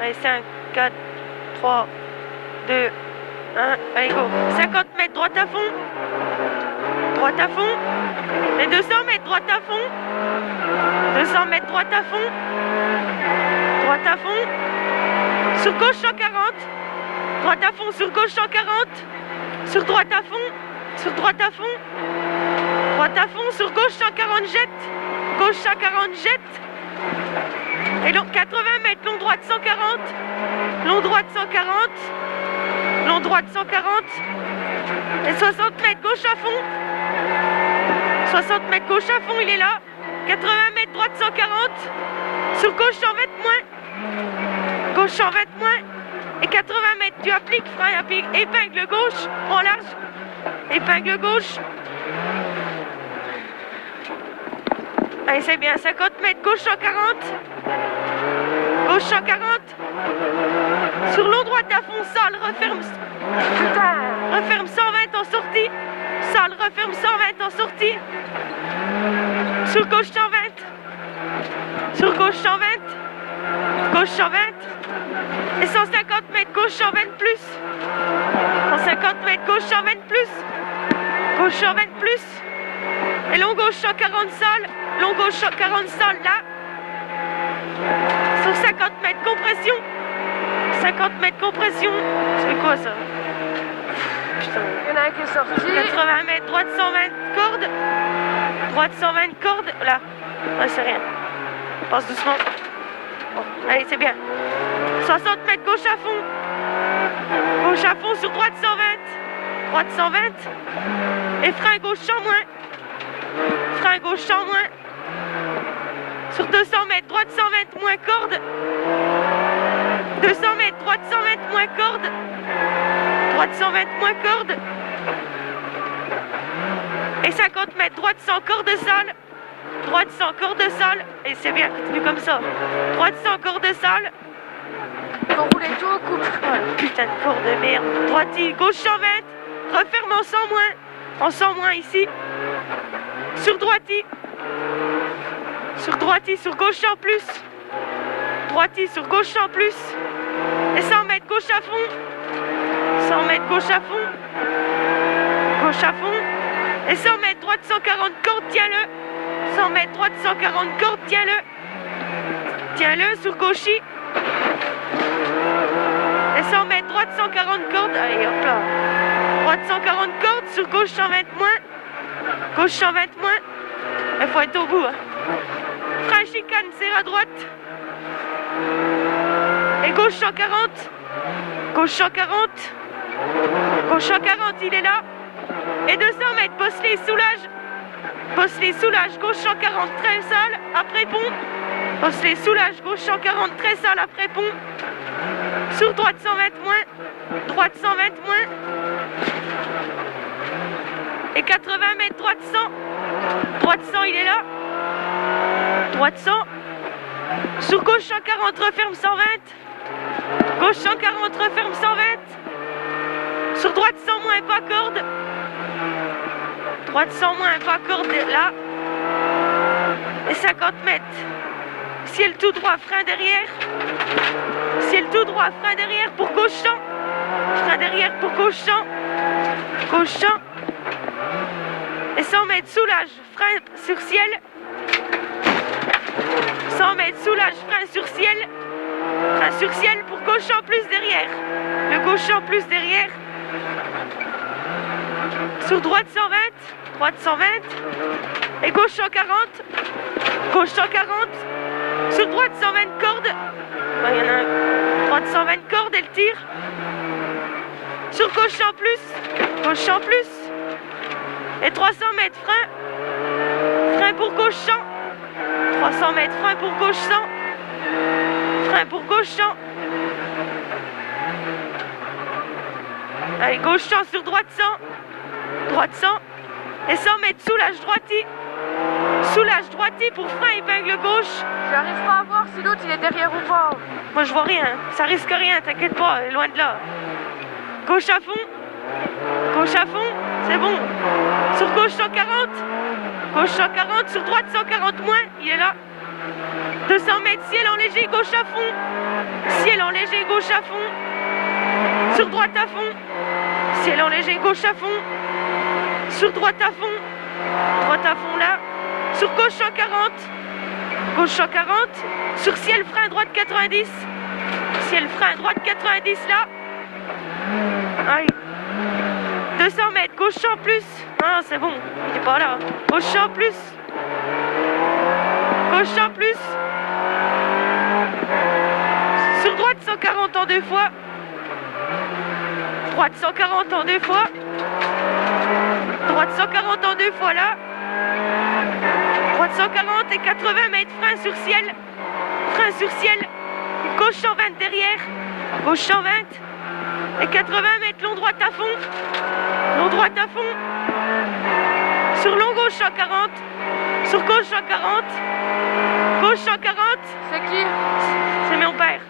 Allez, 5, 4, 3, 2, 1. Allez, go. 50 mètres, droite à fond. Droite à fond. Et 200 mètres, droite à fond. 200 mètres, droite à fond. Droite à fond. Sur gauche 140. Droite à fond, sur gauche 140. Sur droite à fond. Sur droite à fond. Droite à fond, sur gauche 140 jette. Gauche 140 jette. Et long 80 mètres, long droite 140. Long droite 140. Long droite 140. Et 60 mètres, gauche à fond. 60 mètres, gauche à fond, il est là. 80 mètres, droite 140. Sur gauche 120 moins. Gauche 120 moins. Et 80 mètres, tu appliques, frein, applique. Épingle gauche, en large. Épingle gauche. Allez, c'est bien. 50 mètres, gauche 140. Gauche 140. Sur long droite à fond, sale, referme. Putain. Referme 120 en sortie. Sale, referme 120 en sortie. Sur gauche 120. Sur gauche 120. Gauche 120. Et 150 mètres, gauche 120 plus. 150 mètres, gauche 120 plus. Gauche 120 plus. Et long gauche 140 sale. Long gauche 140 sale là. Sur 50 mètres, compression. 50 mètres, compression. C'est quoi ça? Putain. Il y en a un qui est sorti. 80 mètres, droite 120 cordes. Droite 120 cordes. Là. Ouais, c'est rien. On passe doucement. Bon, allez, c'est bien. 60 mètres, gauche à fond. Gauche à fond sur droite 120. Droite 120. Et frein gauche 100 moins. Frein gauche 100 moins. Sur 200 mètres, droite 120 moins corde. 200 mètres, droite 120 moins corde. Droite 120 moins corde. Et 50 mètres, droite 100 corde sale. Droite 100 corde sale. Et c'est bien, continue comme ça. Droite 100 corde sale. On roulait tout au couple. Putain de corde de merde. Droite, gauche 120. Referme en 100 moins. En 100 moins ici. Sur droite. Sur droite, sur gauche en plus. Droite, sur gauche en plus. Et 100 mètres, gauche à fond. 100 mètres, gauche à fond. Gauche à fond. Et 100 mètres, droite 140 cordes, tiens-le. 100 mètres, droite 140 cordes, tiens-le. Tiens-le sur gauchy. Et 100 mètres, droite 140 cordes. Allez, hop là. Droite 140 cordes, sur gauche 120 moins. Gauche 120 moins. Il faut être au bout. Hein. Frein chicane, serre à droite. Et gauche 140. Gauche 140. Gauche 140, il est là. Et 200 mètres, Bosselet soulage. Bosselet soulage, gauche 140, très sale, après pont. Bosselet soulage, gauche 140, très sale, après pont. Sur droite 120 moins. Droite 120 moins. Et 80 mètres, droite 100. Droite 100, il est là. Droite 100. Sur gauche 140, referme 120. Gauche 140, referme 120. Sur droite 100 moins, pas corde. Droite 100 moins, pas corde, là. Et 50 mètres. Ciel tout droit, frein derrière. Ciel tout droit, frein derrière pour gauche 100. Frein derrière pour gauche 100. Gauche 100. Et 100 mètres, soulage, frein sur ciel. 100 mètres, soulage, frein sur ciel. Frein sur ciel pour gauche en plus derrière. Le gauche en plus derrière. Sur droite 120. Droite 120. Et gauche 140. Gauche 140. Sur droite 120 cordes. Il y en a un. Droite 120 cordes, elle tire. Sur gauche en plus. Gauche en plus. Et 300 mètres, frein. Frein pour gauche 100. 300 mètres, frein pour gauche 100. Frein pour gauche 100. Allez, gauche 100 sur droite 100. Droite 100. Et 100 mètres, soulage droiti. Soulage droiti pour frein épingle gauche. J'arrive pas à voir si l'autre il est derrière ou pas. Moi je vois rien. Ça risque rien, t'inquiète pas, loin de là. Gauche à fond. Gauche à fond. C'est bon. Sur gauche 140. Gauche 140. Sur droite 140 moins. Il est là. 200 mètres, ciel en léger, gauche à fond. Ciel en léger, gauche à fond. Sur droite à fond. Ciel en léger, gauche à fond. Sur droite à fond. Droite à fond là. Sur gauche 140. Gauche 140. Sur ciel frein droite 90. Ciel frein droite 90 là. Allez. 200 mètres, gauche 100 plus. Non, c'est bon, il est pas là. Gauche 100 plus. Gauche 100 plus. Sur droite 140 en deux fois. Droite 140 en deux fois. Droite 140 en deux fois là. Droite 140 et 80 mètres, frein sur ciel. Frein sur ciel. Gauche 120 derrière. Gauche 120. Et 80 mètres, long droite à fond. Long droite à fond. Sur long gauche 140. Sur gauche 140. Gauche 140. C'est qui? C'est mon père.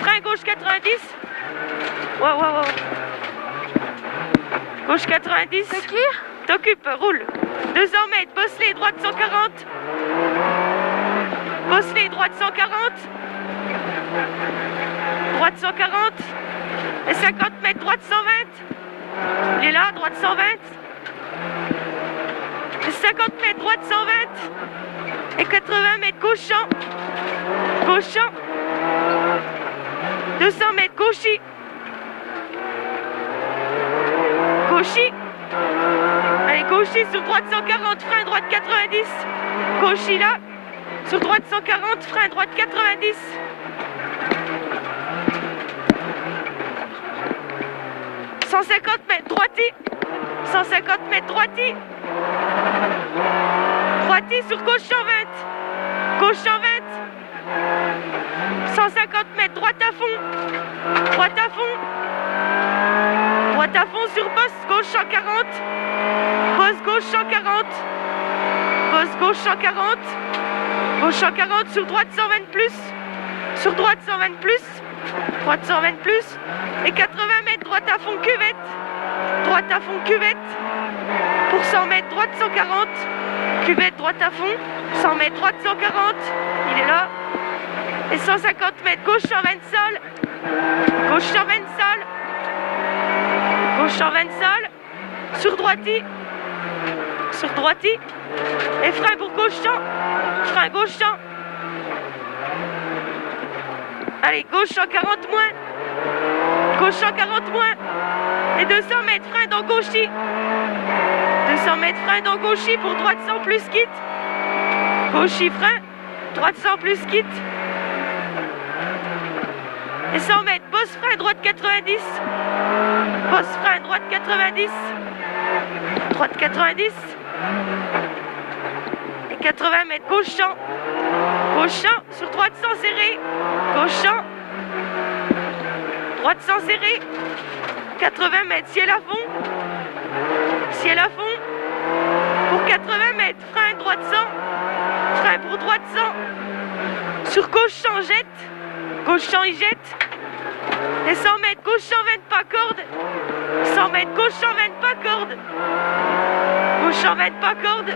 Frein gauche 90. Wow, wow, wow. Gauche 90. C'est qui? T'occupe, roule. 200 mètres, bosselet, droite 140. Bosselet, droite 140. Droite 140. Et 50 mètres, droite 120. Il est là, droite 120. Et 50 mètres, droite 120. Et 80 mètres, gauche 100. Gauche 100. 200 mètres, gauchis. Gauchis. Allez, gauchis sur droite 140, frein droite 90. Gauchis là. Sur droite 140, frein droite 90. « 150 mètres, droiti. 150 mètres, droiti. Droiti sur gauche 120. Gauche 120. 150 mètres, droite à fond. Droite à fond. Droite à fond sur poste, gauche 140. Poste gauche 140. Poste gauche 140. Gauche 140 sur droite 120 plus. Sur droite 120 plus. Droite 120 plus. Et 80 mètres, droite à fond, cuvette. Droite à fond, cuvette. Pour 100 mètres, droite 140. Cuvette, droite à fond. 100 mètres, droite 140. Il est là. Et 150 mètres, gauche 120 sol. Gauche 120 sol. Gauche 120 sol. Sur droiti. Sur droiti. Et frein pour gauche 100. Frein gauche 100. Allez, gauche 140 moins. Gauche 140 moins. Et 200 mètres, frein dans gauchis. 200 mètres, frein dans gauchis pour droite 100 plus kit. Gauchis, frein. Droite 100 plus kit. Et 100 mètres, bosse frein, droite 90. Bosse frein, droite 90. Droite 90. Et 80 mètres, gauche 100. Gauche 100, sur droite 100 serré. Gauche 100. Droite 100 serré. 80 mètres, ciel à fond. Ciel à fond. Pour 80 mètres, frein, droite 100. Frein pour droite 100. Sur gauche 100, jette. Gauche 100, il jette. Et 100 mètres, gauche 120, pas corde. 100 mètres, gauche 120, pas corde. Gauche 120, pas corde.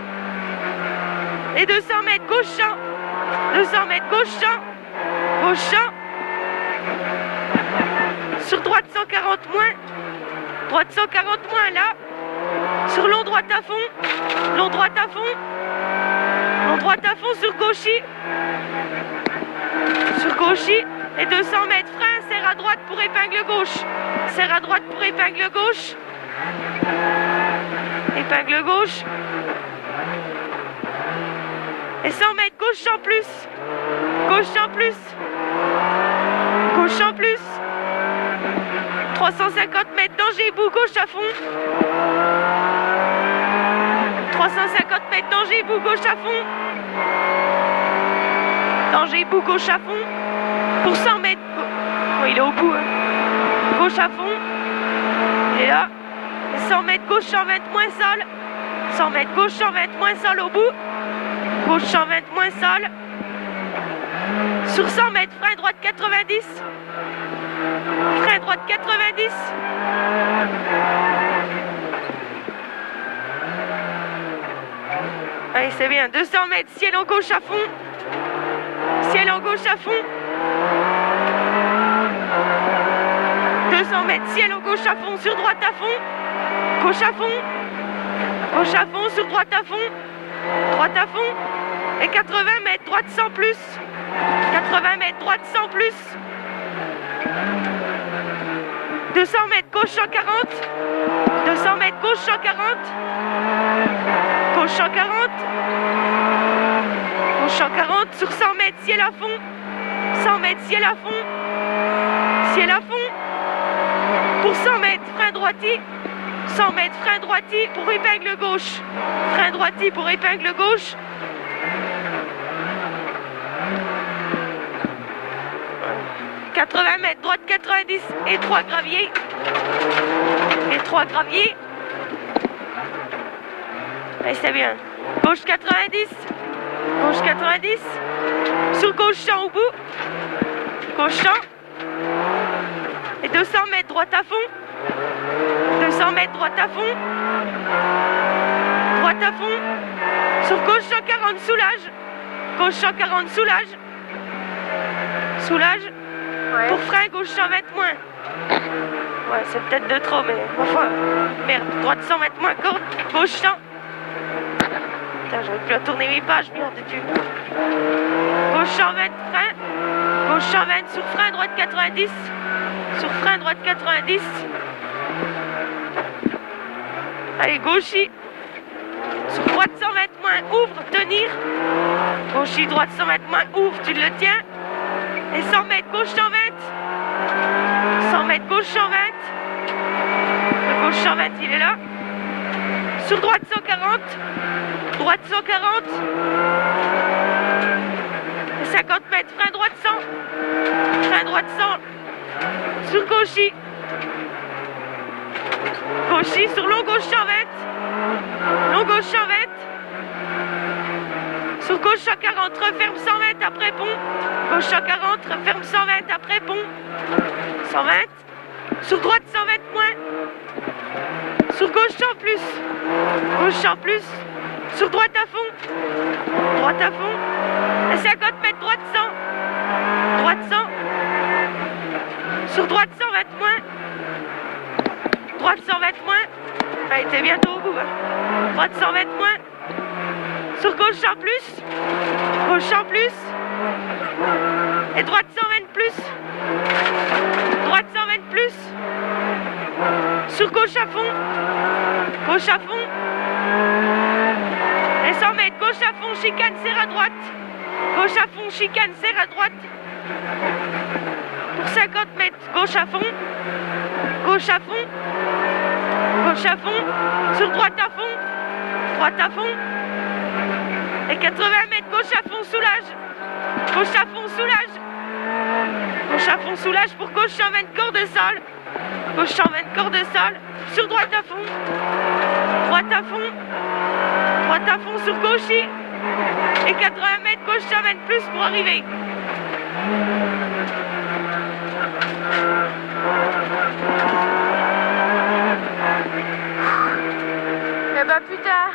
Et 200 mètres, gauche 100. 200 mètres, gauche 100. Gauche 100. Sur droite 140 moins. Droite 140 moins là. Sur long droite à fond. Long droite à fond. Long droite à fond sur gauchis. Sur gauchis. Et 200 mètres, frein, serre à droite pour épingle gauche. Serre à droite pour épingle gauche. Épingle gauche. Et 100 mètres, gauche 100 plus. Gauche 100 plus. Gauche 100 plus. 350 mètres, danger, bout, gauche à fond. 350 mètres, danger, bout, gauche à fond. Danger, bout, gauche à fond. Pour 100 mètres. Oh, il est au bout. Hein. Gauche à fond. Il est là. 100 mètres, gauche 120 moins sol. 100 mètres, gauche 120 moins sol au bout. Gauche 120 moins sol. Sur 100 mètres, frein droite 90. Frein droite 90. Allez, c'est bien. 200 mètres, ciel en gauche à fond. Ciel en gauche à fond. 200 mètres, ciel en gauche à fond, sur droite à fond. Gauche à fond. Gauche à fond, sur droite à fond. Droite à fond. Et 80 mètres, droite sans plus. 80 mètres, droite sans plus. 200 mètres, gauche 140. 200 mètres, gauche 140. Gauche 140. Gauche 140, sur 100 mètres, ciel à fond. 100 mètres, ciel à fond. Ciel à fond. Pour 100 mètres, frein droitier. 100 mètres, frein droitier pour épingle gauche. Frein droitier pour épingle gauche. « 80 mètres, droite 90 et 3 graviers. Et 3 graviers. Et c'est bien. Gauche 90. Gauche 90. Sur gauche champ au bout. Gauche champ. Et 200 mètres, droite à fond. 200 mètres, droite à fond. Droite à fond. Sur gauche 140, soulage. Gauche 140, soulage. Soulage. Ouais. Pour frein, gauche 100 mètres moins. Ouais, c'est peut-être de trop, mais enfin, merde, droite 100 mètres moins, corde, gauche 100. Putain, j'aurais pu à tourner mes pages, merde de Dieu. Gauche 100 mètres, frein. Gauche 100 mètres, sur frein, droite 90. Sur frein, droite 90. Allez, gauchis. Sur droite 100 mètres moins, ouvre, tenir. Gauchis, droite 100 mètres moins, ouvre, tu le tiens. Et 100 mètres, gauche 120. 100 mètres, gauche 120. Le gauche 120, il est là. Sur droite 140. Droite 140. Et 50 mètres, frein droite 100. Frein droite 100. Sur gauchis. Gauchis, sur long gauche 120. Long gauche 120. Sur gauche 140, referme 100 mètres après pont. Gauche 140, referme 100 mètres après pont. 120. Sur droite 100 mètres moins. Sur gauche 100 plus. Gauche 100 plus. Sur droite à fond. Droite à fond. Et 50 mètres, droite 100. Droite 100. Sur droite 120 moins. Droite 120 moins. Ah, il était bientôt au bout. Hein. Droite 120 moins. Sur gauche 100 plus. Gauche 100 plus. Et droite 120 plus. Droite 120 plus. Sur gauche à fond. Gauche à fond. Et 100 mètres. Gauche à fond. Chicane, serre à droite. Gauche à fond. Chicane, serre à droite. Pour 50 mètres. Gauche à fond. Gauche à fond. Gauche à fond. Sur droite à fond. Droite à fond. Et 80 mètres, gauche à fond, soulage. Gauche à fond, soulage. Gauche à fond, soulage pour gauche 120 corps de sol. Gauche 120 corps de sol. Sur droite à fond. Droite à fond. Droite à fond sur gauchis. Et 80 mètres, gauche 120 plus pour arriver. Eh ben putain.